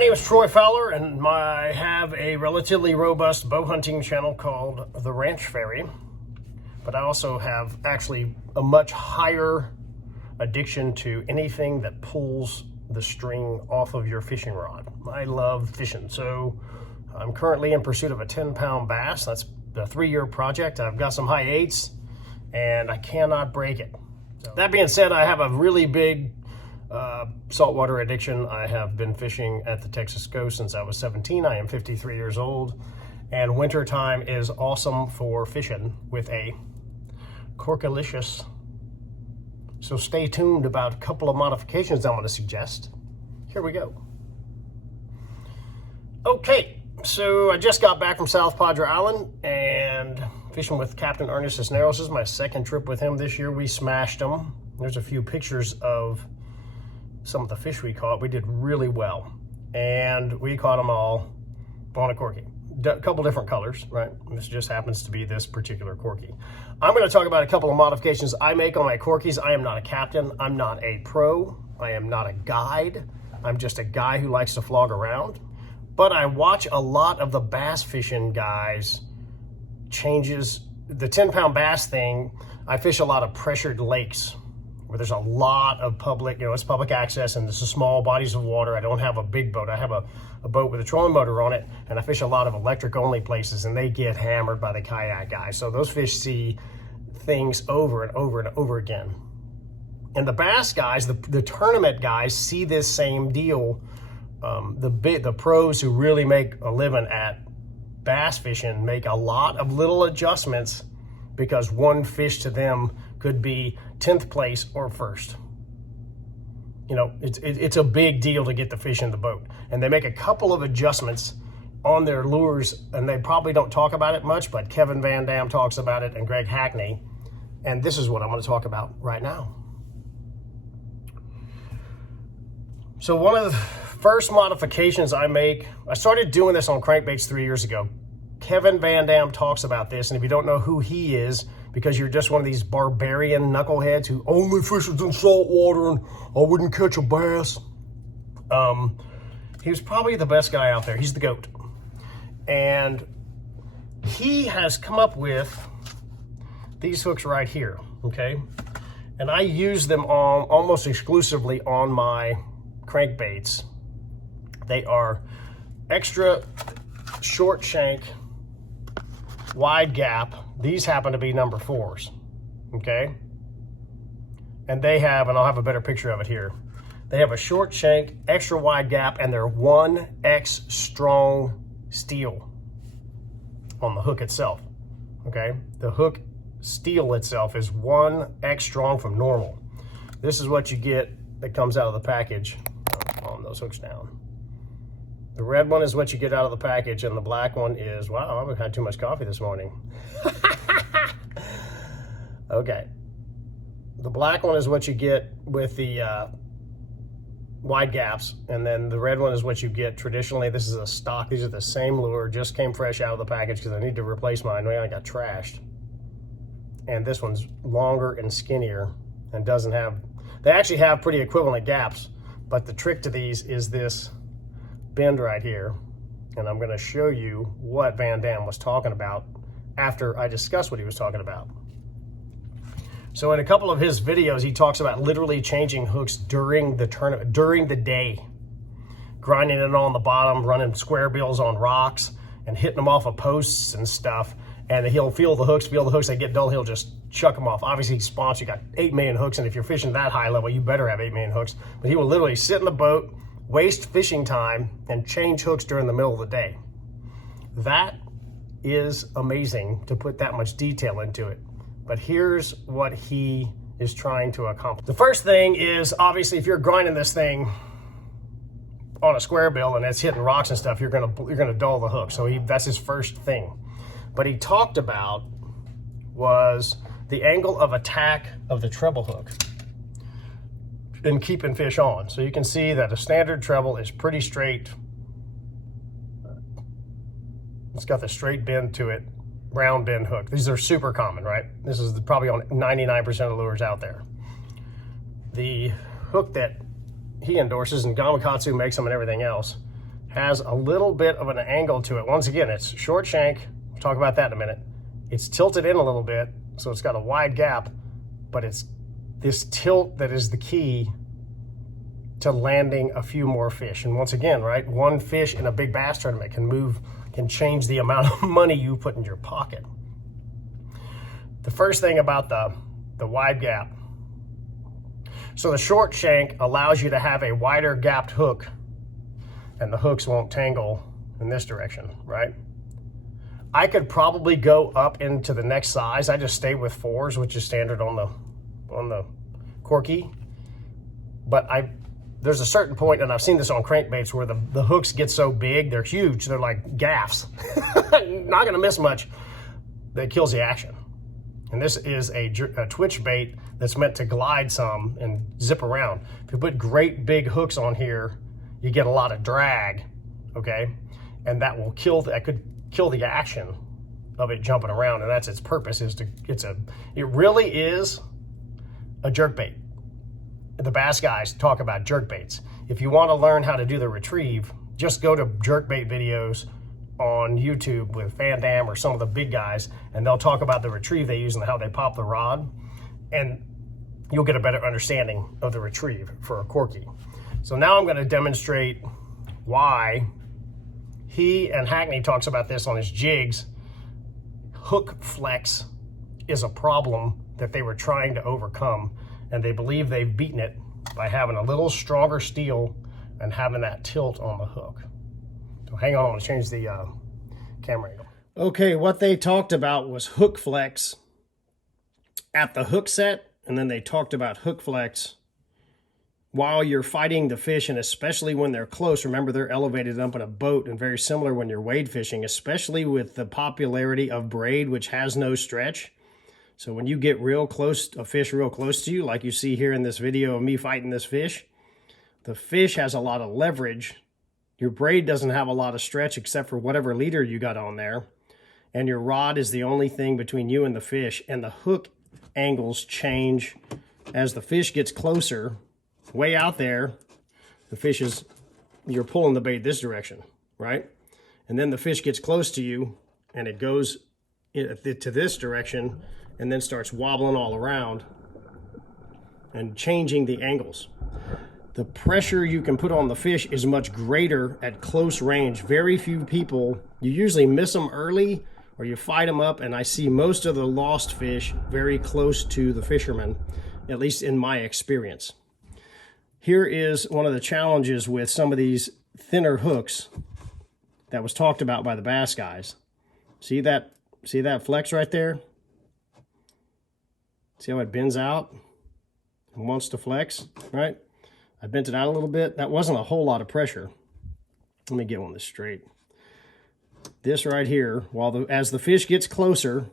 name is Troy Fowler, and I have a relatively robust bow hunting channel called The Ranch Fairy. But I also have actually a much higher addiction to anything that pulls the string off of your fishing rod. I love fishing, so I'm currently in pursuit of a 10-pound bass. That's a 3-year project. I've got some high 8s, and I cannot break it. So, that being said, I have a really big saltwater addiction. I have been fishing at the Texas coast since I was 17. I am 53 years old, and wintertime is awesome for fishing with a Corkylicious. So stay tuned about a couple of modifications I'm going to suggest. Here we go. Okay, so I just got back from South Padre Island and fishing with Captain Ernest Cisneros. This is my second trip with him this year. We smashed them. There's a few pictures of some of the fish we caught. We did really well, and we caught them all on a Corky. A couple different colors, right? This just happens to be this particular Corky. I'm going to talk about a couple of modifications I make on my Corkies. I am not a captain. I'm not a pro. I am not a guide. I'm just a guy who likes to flog around. But I watch a lot of the bass fishing guys changes. The 10-pound bass thing, I fish a lot of pressured lakes where there's a lot of public, it's public access, and this is small bodies of water. I don't have a big boat. I have a boat with a trolling motor on it, and I fish a lot of electric-only places, and they get hammered by the kayak guys. So those fish see things over and over and over again. And the bass guys, the tournament guys, see this same deal. The pros who really make a living at bass fishing make a lot of little adjustments because one fish to them could be 10th place or first. It's a big deal to get the fish in the boat. And they make a couple of adjustments on their lures, and they probably don't talk about it much, but Kevin Van Dam talks about it and Greg Hackney. And this is what I'm going to talk about right now. So one of the first modifications I make, I started doing this on crankbaits 3 years ago. Kevin Van Dam talks about this, and if you don't know who he is, because you're just one of these barbarian knuckleheads who only fishes in salt water and I wouldn't catch a bass. He was probably the best guy out there. He's the GOAT. And he has come up with these hooks right here, okay? And I use them almost exclusively on my crankbaits. They are extra short shank, wide gap. These happen to be number 4s, okay? And they have, and I'll have a better picture of it here. They have a short shank, extra wide gap, and they're 1X strong steel on the hook itself, okay? The hook steel itself is 1X strong from normal. This is what you get that comes out of the package. Calm those hooks down. The red one is what you get out of the package, and the black one is, wow, I've had too much coffee this morning. Okay. The black one is what you get with the wide gaps, and then the red one is what you get traditionally. This is a stock. These are the same lure, just came fresh out of the package because I need to replace mine. I got trashed. And this one's longer and skinnier and doesn't have, they actually have pretty equivalent gaps, but the trick to these is this bend right here, and I'm going to show you what Van Dam was talking about after I discuss what he was talking about. So in a couple of his videos, he talks about literally changing hooks during the tournament, during the day, grinding it on the bottom, running square bills on rocks, and hitting them off of posts and stuff. And he'll feel the hooks, they get dull, he'll just chuck them off. Obviously, he's sponsored, you got 8 million hooks, and if you're fishing that high level, you better have 8 million hooks. But he will literally sit in the boat, waste fishing time, and change hooks during the middle of the day. That is amazing to put that much detail into it. But here's what he is trying to accomplish. The first thing is, obviously, if you're grinding this thing on a square bill and it's hitting rocks and stuff, you're gonna dull the hook. So that's his first thing. But he talked about was the angle of attack of the treble hook and keeping fish on. So you can see that a standard treble is pretty straight. It's got the straight bend to it, round bend hook. These are super common, right? This is probably on 99% of the lures out there. The hook that he endorses, and Gamakatsu makes them and everything else, has a little bit of an angle to it. Once again, it's short shank. We'll talk about that in a minute. It's tilted in a little bit, so it's got a wide gap, but it's this tilt that is the key to landing a few more fish. And once again, right, one fish in a big bass tournament can change the amount of money you put in your pocket. The first thing about the wide gap. So the short shank allows you to have a wider gapped hook, and the hooks won't tangle in this direction, right? I could probably go up into the next size. I just stay with 4s, which is standard on the Corki. But there's a certain point, and I've seen this on crankbaits, where the hooks get so big, they're huge, they're like gaffs. Not gonna miss much. That kills the action. And this is a twitch bait that's meant to glide some and zip around. If you put great big hooks on here, you get a lot of drag, okay? And that could kill the action of it jumping around, and that's its purpose, it really is a jerk bait. The bass guys talk about jerk baits. If you want to learn how to do the retrieve, just go to jerk bait videos on YouTube with Van Dam or some of the big guys, and they'll talk about the retrieve they use and how they pop the rod, and you'll get a better understanding of the retrieve for a Corky. So now I'm going to demonstrate why he and Hackney talks about this on his jigs. Hook flex is a problem that they were trying to overcome, and they believe they've beaten it by having a little stronger steel and having that tilt on the hook. So hang on, I'm going to change the camera angle. Okay, what they talked about was hook flex at the hook set, and then they talked about hook flex while you're fighting the fish, and especially when they're close. Remember, they're elevated up in a boat, and very similar when you're wade fishing, especially with the popularity of braid, which has no stretch. So when you get real close, a fish real close to you, like you see here in this video of me fighting this fish, the fish has a lot of leverage. Your braid doesn't have a lot of stretch except for whatever leader you got on there. And your rod is the only thing between you and the fish. And the hook angles change as the fish gets closer. Way out there, you're pulling the bait this direction, right? And then the fish gets close to you and it goes to this direction and then starts wobbling all around and changing the angles. The pressure you can put on the fish is much greater at close range. Very few people, you usually miss them early or you fight them up, and I see most of the lost fish very close to the fisherman, at least in my experience. Here is one of the challenges with some of these thinner hooks that was talked about by the bass guys. See that flex right there? See how it bends out and wants to flex, right? I bent it out a little bit. That wasn't a whole lot of pressure. Let me get one this straight. This right here, as the fish gets closer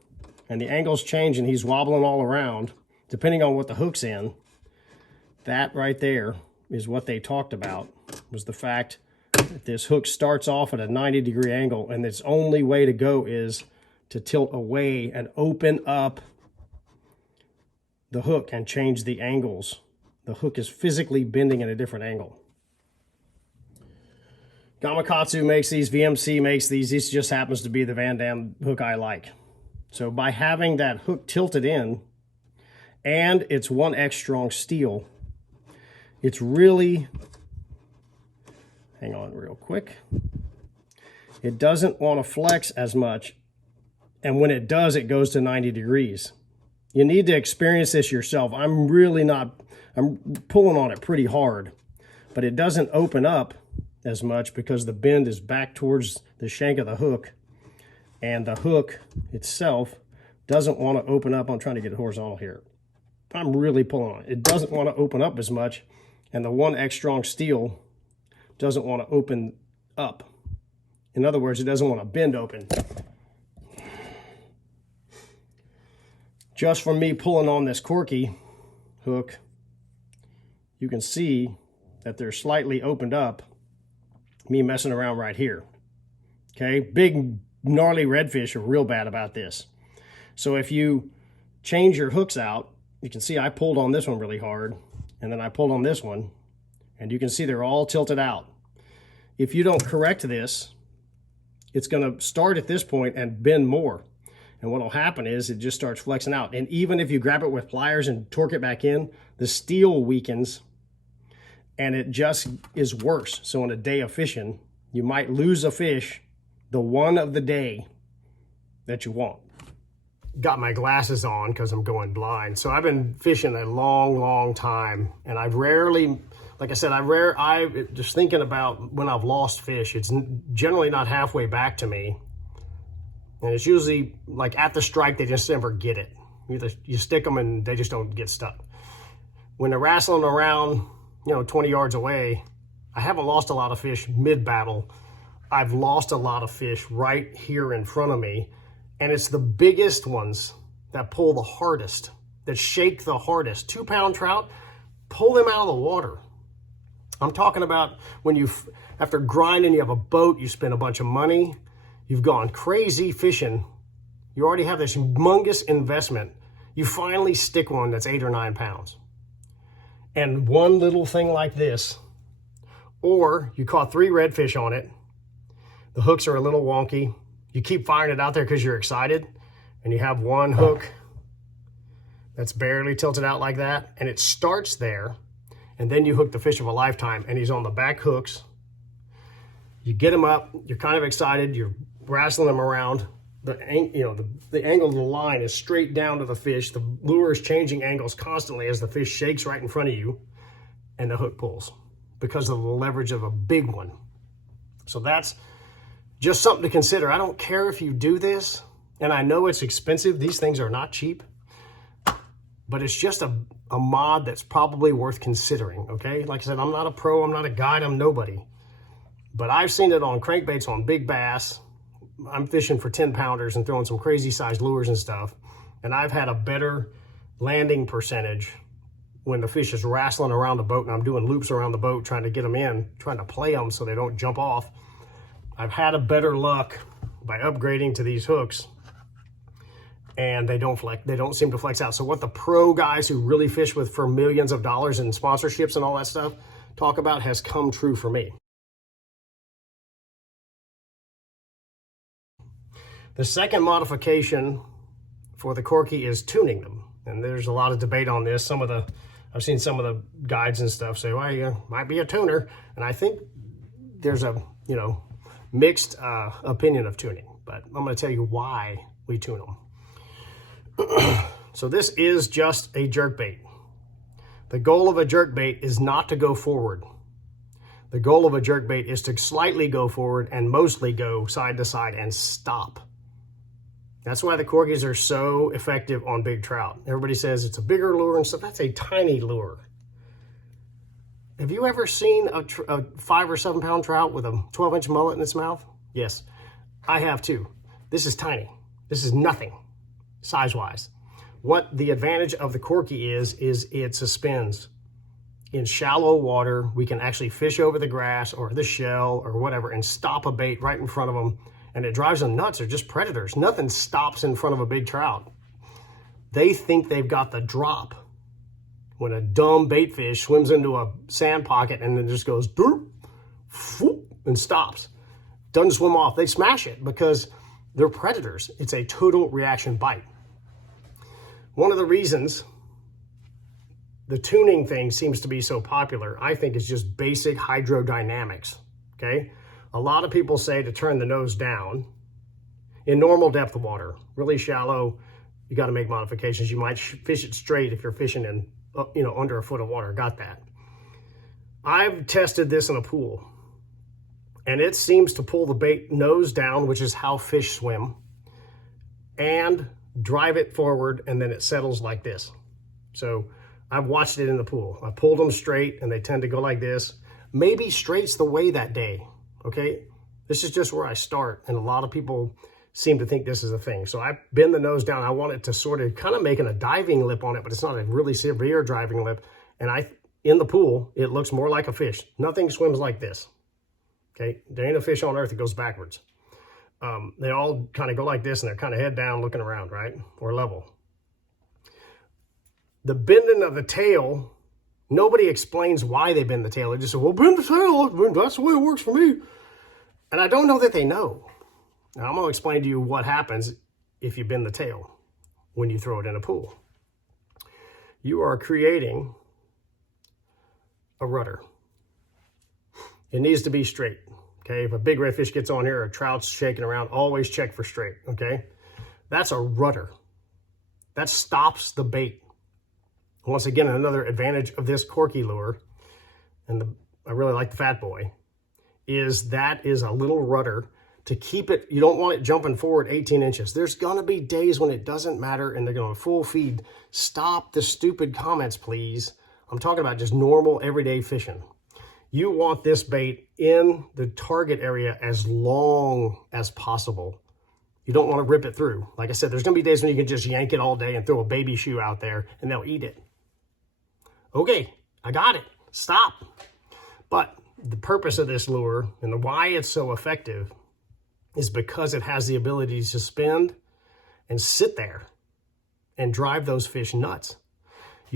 and the angle's change and he's wobbling all around, depending on what the hook's in, that right there is what they talked about, was the fact that this hook starts off at a 90-degree angle, and its only way to go is to tilt away and open up the hook and change the angles. The hook is physically bending at a different angle. Gamakatsu makes these, VMC makes these. This just happens to be the Van Dam hook I like. So by having that hook tilted in, and it's 1X strong steel, it's really, hang on real quick, it doesn't want to flex as much, and when it does, it goes to 90 degrees. You need to experience this yourself. I'm pulling on it pretty hard, but it doesn't open up as much because the bend is back towards the shank of the hook, and the hook itself doesn't want to open up. I'm trying to get it horizontal here. I'm really pulling on it. It doesn't want to open up as much, and the 1X strong steel doesn't want to open up. In other words, it doesn't want to bend open. Just from me pulling on this Corky hook, you can see that they're slightly opened up, me messing around right here. Okay, big gnarly redfish are real bad about this. So if you change your hooks out, you can see I pulled on this one really hard, and then I pulled on this one, and you can see they're all tilted out. if you don't correct this, it's going to start at this point and bend more. And what will happen is it just starts flexing out. And even if you grab it with pliers and torque it back in, the steel weakens and it just is worse. So on a day of fishing, you might lose a fish, the one of the day that you want. Got my glasses on because I'm going blind. So I've been fishing a long time, and I've rarely, like I said, I just thinking about when I've lost fish, it's generally not halfway back to me. And it's usually like at the strike, they just never get it. You stick them and they just don't get stuck. When they're wrestling around, 20 yards away, I haven't lost a lot of fish mid-battle. I've lost a lot of fish right here in front of me. And it's the biggest ones that pull the hardest, that shake the hardest. 2-pound trout, pull them out of the water. I'm talking about when after grinding, you have a boat, you spend a bunch of money, you've gone crazy fishing, you already have this humongous investment, you finally stick one that's 8 or 9 pounds. And one little thing like this, or you caught 3 redfish on it, the hooks are a little wonky, you keep firing it out there because you're excited, and you have one hook that's barely tilted out like that, and it starts there, and then you hook the fish of a lifetime, and he's on the back hooks. You get him up, you're kind of excited, you're wrestling him around. The angle of the line is straight down to the fish. The lure is changing angles constantly as the fish shakes right in front of you, and the hook pulls because of the leverage of a big one. So that's just something to consider. I don't care if you do this, and I know it's expensive. These things are not cheap, but it's just a mod that's probably worth considering, okay? Like I said, I'm not a pro, I'm not a guide, I'm nobody. But I've seen it on crankbaits on big bass. I'm fishing for 10-pounders and throwing some crazy sized lures and stuff, and I've had a better landing percentage when the fish is wrestling around the boat and I'm doing loops around the boat trying to get them in, trying to play them so they don't jump off. I've had a better luck by upgrading to these hooks, and they don't seem to flex out. So what the pro guys who really fish with for millions of dollars in sponsorships and all that stuff talk about has come true for me. The second modification for the Corky is tuning them. And there's a lot of debate on this. I've seen some of the guides and stuff say, well, you might be a tuner. And I think there's a, mixed opinion of tuning, but I'm going to tell you why we tune them. So this is just a jerkbait. The goal of a jerkbait is not to go forward. The goal of a jerkbait is to slightly go forward and mostly go side to side and stop. That's why the Corkys are so effective on big trout. Everybody says it's a bigger lure and stuff. That's a tiny lure. Have you ever seen a 5 or 7 pound trout with a 12-inch mullet in its mouth? Yes, I have too. This is tiny. This is nothing size-wise. What the advantage of the Corky is it suspends. In shallow water, we can actually fish over the grass or the shell or whatever and stop a bait right in front of them, and it drives them nuts. They're just predators. Nothing stops in front of a big trout. They think they've got the drop. When a dumb bait fish swims into a sand pocket and then just goes doop, whoop, and stops. Doesn't swim off. They smash it because they're predators. It's a total reaction bite. One of the reasons the tuning thing seems to be so popular, I think, is just basic hydrodynamics, okay? A lot of people say to turn the nose down in normal depth of water. Really shallow, you got to make modifications. You might fish it straight if you're fishing in under a foot of water. Got that. I've tested this in a pool, and it seems to pull the bait nose down, which is how fish swim, and drive it forward, and then it settles like this. So I've watched it in the pool. I pulled them straight, and they tend to go like this. Maybe straight's the way that day, okay? This is just where I start, and a lot of people seem to think this is a thing. So I bend the nose down. I want it to sort of kind of making a diving lip on it, but it's not a really severe driving lip. And in the pool, it looks more like a fish. Nothing swims like this, okay? There ain't a fish on earth that goes backwards. They all kind of go like this, and they're kind of head down looking around, right? Or level. The bending of the tail Nobody explains why they bend the tail. They just say, well, bend the tail. That's the way it works for me. And I don't know that they know. Now, I'm going to explain to you what happens if you bend the tail when you throw it in a pool. You are creating a rudder. It needs to be straight. Okay, if a big redfish gets on here or a trout's shaking around, always check for straight. Okay, that's a rudder. That stops the bait. Once again, another advantage of this Corky lure, and I really like the Fat Boy, is that is a little rudder to keep it. You don't want it jumping forward 18 inches. There's gonna be days when it doesn't matter and they're going full feed. Stop the stupid comments, please. I'm talking about just normal everyday fishing. You want this bait in the target area as long as possible. You don't want to rip it through. Like I said, there's going to be days when you can just yank it all day and throw a baby shoe out there and they'll eat it. Okay, I got it. Stop. But the purpose of this lure and why it's so effective is because it has the ability to suspend and sit there and drive those fish nuts.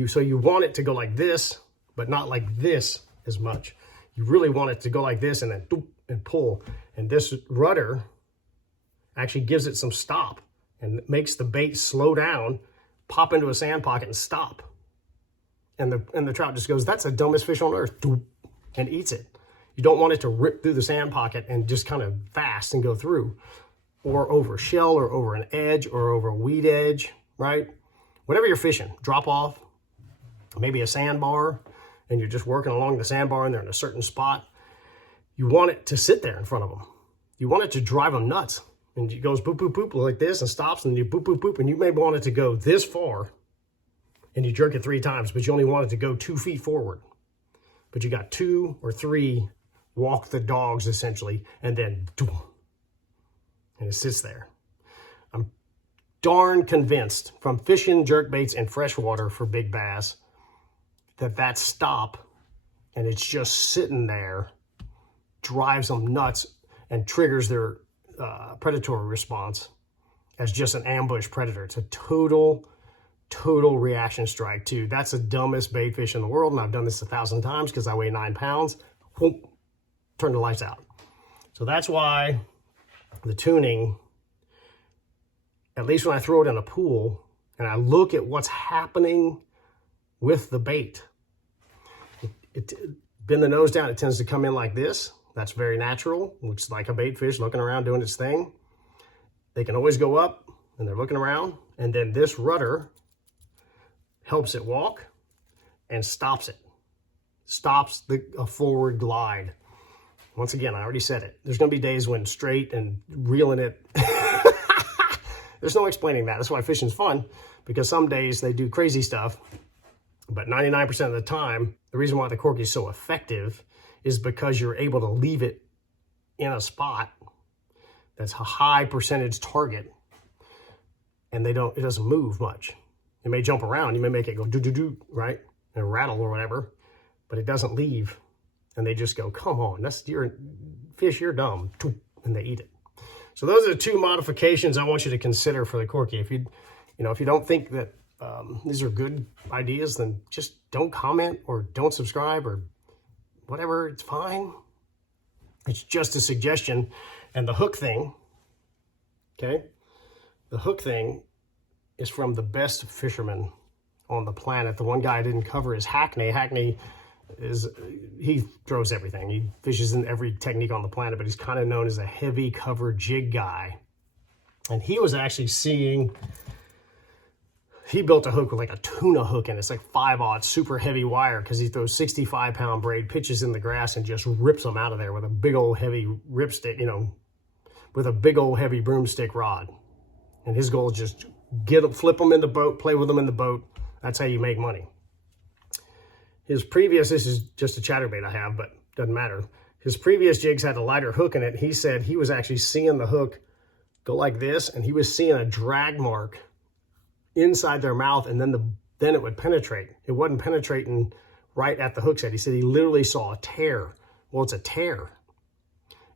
So you want it to go like this, but not like this as much. You really want it to go like this and then doop, and pull. And this rudder actually gives it some stop and makes the bait slow down, pop into a sand pocket and stop. And the trout just goes, that's the dumbest fish on earth, doop, and eats it. You don't want it to rip through the sand pocket and just kind of fast and go through, or over shell or over an edge or over a weed edge, right? Whatever you're fishing, drop off, maybe a sandbar, and you're just working along the sandbar and they're in a certain spot. You want it to sit there in front of them. You want it to drive them nuts. And it goes boop, boop, boop like this and stops, and you boop, boop, boop, and you may want it to go this far and you jerk it 3 times, but you only want it to go 2 feet forward. But you got 2 or 3 walk the dogs essentially, and then and it sits there. I'm darn convinced from fishing jerk baits in freshwater for big bass that stop and it's just sitting there drives them nuts and triggers their predatory response as just an ambush predator. It's a total reaction strike too. That's the dumbest bait fish in the world, and I've done this 1,000 times because I weigh 9 pounds. Whoop, turn the lights out. So that's why the tuning, at least when I throw it in a pool and I look at what's happening with the bait, bend the nose down, it tends to come in like this. That's very natural. Looks like a bait fish looking around doing its thing. They can always go up and they're looking around, and then this rudder helps it walk and stops it. Stops a forward glide. Once again, I already said it. There's going to be days when straight and reeling it. There's no explaining that. That's why fishing's fun, because some days they do crazy stuff. But 99% of the time, the reason why the Corky is so effective is because you're able to leave it in a spot that's a high percentage target, and it doesn't move much. It may jump around. You may make it go do-do-do, right? And rattle or whatever, but it doesn't leave. And they just go, come on, that's your fish, you're dumb. And they eat it. So those are the 2 modifications I want you to consider for the Corky. If you don't think that these are good ideas, then just don't comment or don't subscribe or whatever. It's fine. It's just a suggestion. And the hook thing, okay? The hook thing is from the best fisherman on the planet. The one guy I didn't cover is Hackney. Hackney he throws everything. He fishes in every technique on the planet, but he's kind of known as a heavy cover jig guy. And he was actually he built a hook with like a tuna hook in it. It's like 5/0, super heavy wire, because he throws 65-pound braid, pitches in the grass, and just rips them out of there with a big old heavy ripstick, with a big old heavy broomstick rod. And his goal is just flip them in the boat, play with them in the boat. That's how you make money. This is just a chatterbait I have, but doesn't matter. His previous jigs had a lighter hook in it. He said he was actually seeing the hook go like this, and he was seeing a drag mark inside their mouth, and then it would penetrate. It wasn't penetrating right at the hook's head. He said he literally saw a tear. Well, it's a tear.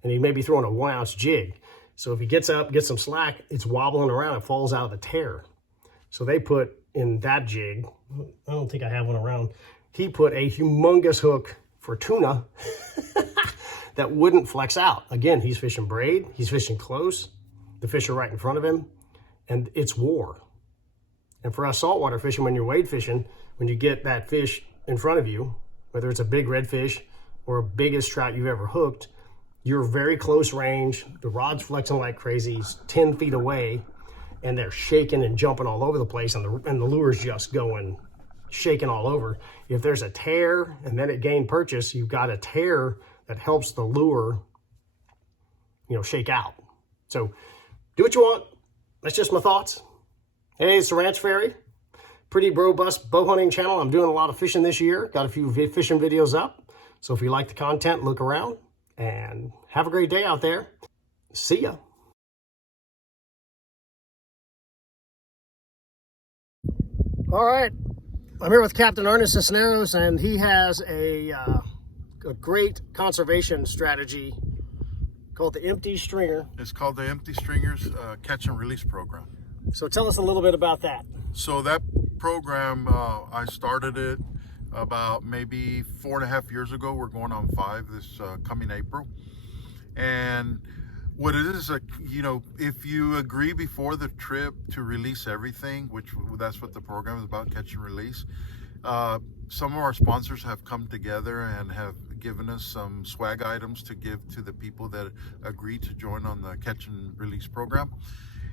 And he may be throwing a 1-ounce jig. So if he gets up, gets some slack, it's wobbling around, it falls out of the tear. So they put in that jig, I don't think I have one around, he put a humongous hook for tuna that wouldn't flex out. Again, he's fishing braid, he's fishing close, the fish are right in front of him, and it's war. And for us saltwater fishing, when you're wade fishing, when you get that fish in front of you, whether it's a big redfish or a biggest trout you've ever hooked, you're very close range, the rod's flexing like crazy, he's 10 feet away, and they're shaking and jumping all over the place, and the lure's just going, shaking all over. If there's a tear and then it gained purchase, you've got a tear that helps the lure, shake out. So do what you want. That's just my thoughts. Hey, it's the Ranch Fairy. Pretty robust bow hunting channel. I'm doing a lot of fishing this year. Got a few fishing videos up. So if you like the content, look around and have a great day out there. See ya. All right. I'm here with Captain Ernest Cisneros, and he has a great conservation strategy called the Empty Stringer. It's called the Empty Stringers Catch and Release Program. So tell us a little bit about that. So that program, I started it about maybe 4.5 years ago. We're going on 5 this coming April. And what it is, if you agree before the trip to release everything, which that's what the program is about, catch and release. Some of our sponsors have come together and have given us some swag items to give to the people that agree to join on the catch and release program.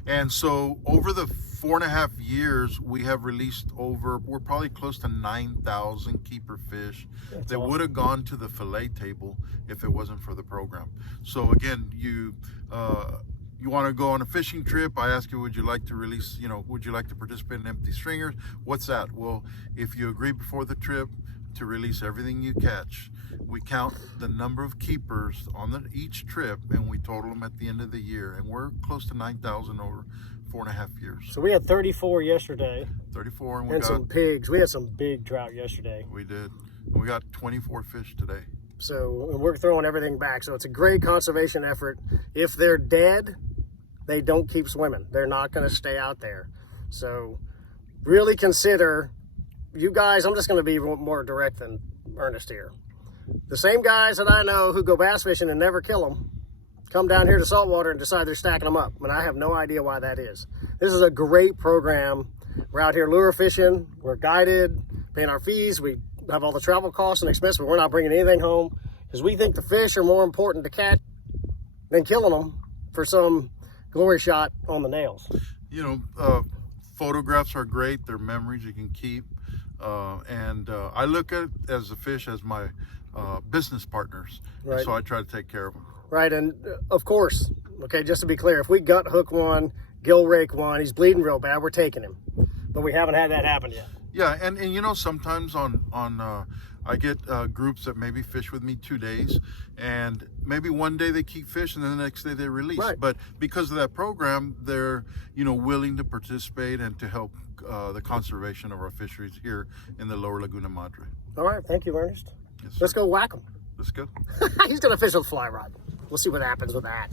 And so over the 4.5 years, we have released we're probably close to 9,000 keeper fish that would have gone to the fillet table if it wasn't for the program. So again, you want to go on a fishing trip, I ask you, would you like to release, would you like to participate in Empty Stringers? What's that? Well, if you agree before the trip to release everything you catch, we count the number of keepers on each trip, and we total them at the end of the year. And we're close to 9,000 over 4.5 years. So we had 34 yesterday. 34, and we got some pigs. We had some big trout yesterday. We did. We got 24 fish today. So we're throwing everything back. So it's a great conservation effort. If they're dead, they don't keep swimming. They're not going to stay out there. So really consider, you guys, I'm just going to be more direct than Ernest here. The same guys that I know who go bass fishing and never kill them come down here to saltwater and decide they're stacking them up. And I have no idea why that is. This is a great program. We're out here lure fishing. We're guided, paying our fees. We have all the travel costs and expenses, but we're not bringing anything home because we think the fish are more important to catch than killing them for some glory shot on the nails. Photographs are great. They're memories you can keep. And I look at as the fish as my business partners. Right. And so I try to take care of them. Right. And of course, okay, just to be clear, if we gut hook one, gill rake one, he's bleeding real bad, we're taking him. But we haven't had that happen yet. Yeah. And sometimes I get groups that maybe fish with me 2 days, and maybe one day they keep fish and then the next day they release. Right. But because of that program, they're, willing to participate and to help the conservation of our fisheries here in the lower Laguna Madre. All right. Thank you, Ernest. Yes, let's go whack him. Let's go. He's going to fish with a fly rod. We'll see what happens with that.